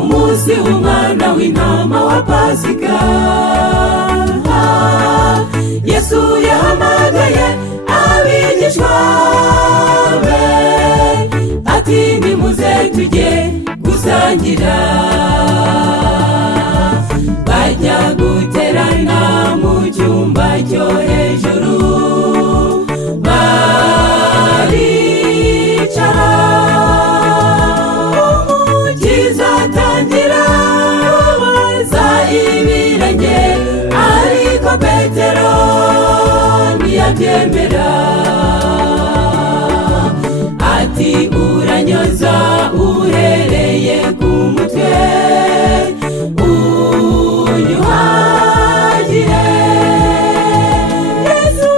Umusi umwana w'intama wa Pasika, Yesu yahamagaye abigishwa be ati nimuze tujye gusangira. Bajya guterana mu cyumba cyo hejuru, baricara umukiza atangira baza ibirenge, ariko Petero ntiyabyemera. Ati uranyoza uhereye ku mutwe, unyuhagire. Yesu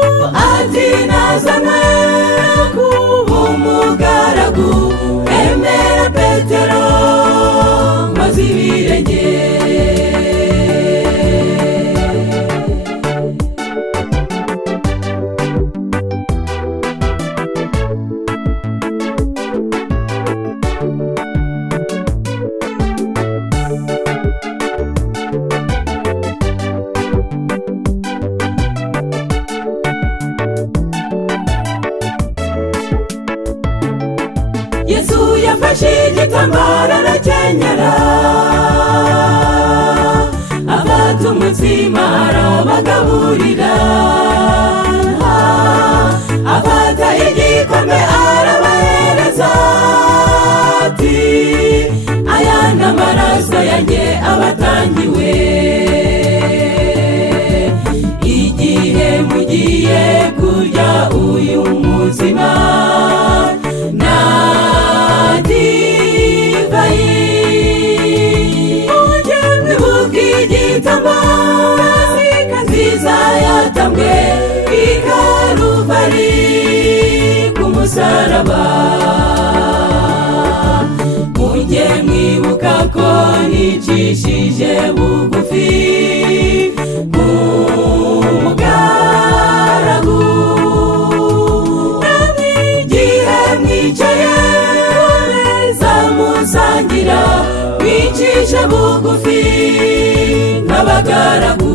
ati nazanywe kuba umugaragu, emera Petero maze ibirenge. Yesu yafashe igitambaro arakenyera, afata umutsima arabagaburira, afata igikombe arabahereza, ati aya ni amaraso yanjye abatangiwe. Igihe mugiye kurya uyu mutsima na divayi, mujye mwibuka igitambaro nziza yatambwe i Kaluvari ku musaraba. Mujye mwibuka ko nicishije bugufi nk'umugaragu, namwe igihe mwicaye meza musangira, mwicishe bugufi nk'abagaragu.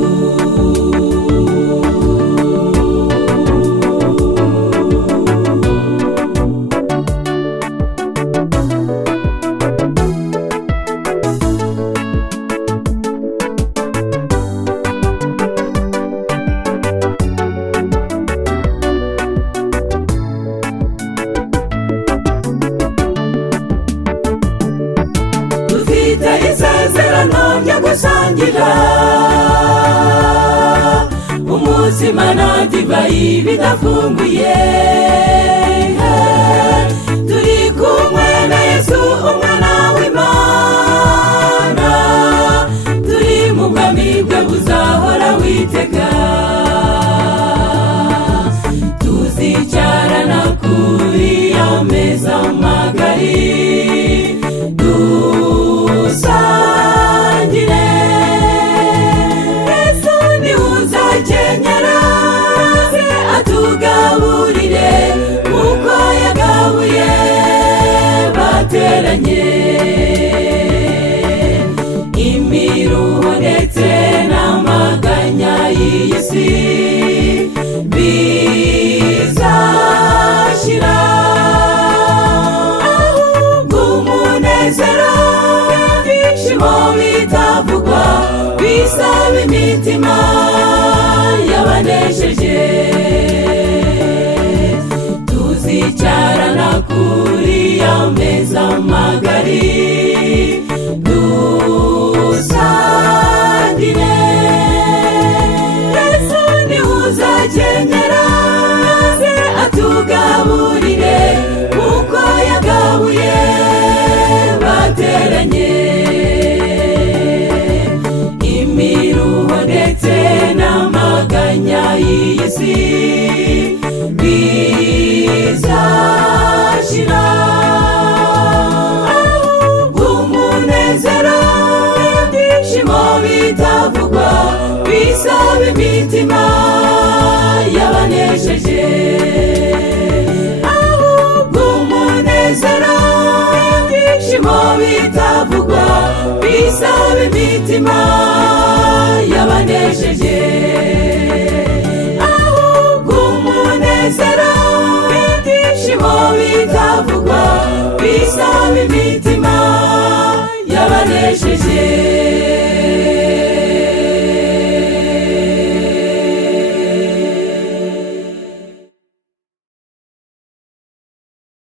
Dufite isezerano ryo gusangira umutsima na divayi bidafunguye. Turi kumwe na Yesu umwana w'Imana, turi mu bwami bwe buzahora witeka. Tuzicarana kuri ya meza magari dusangire. Yesu niwe uzakenyera maze atugaburire uko yagabuye bateranye. Imiruho ndetse n'amaganya y'iyi si bizashira, ahubwo umunezero n'ibyishimo bitavugwa bisaba imitima yabanesheje. Tuzicarana kuri ya meza magari dusangire. Yesu niwe uzakenyera maze atugaburire uko yagabuye bateranye. bisaba imitima yabanesheje, ahubwo umunezero ibyishimo bitavugwa bisaba imitima yabanesheje.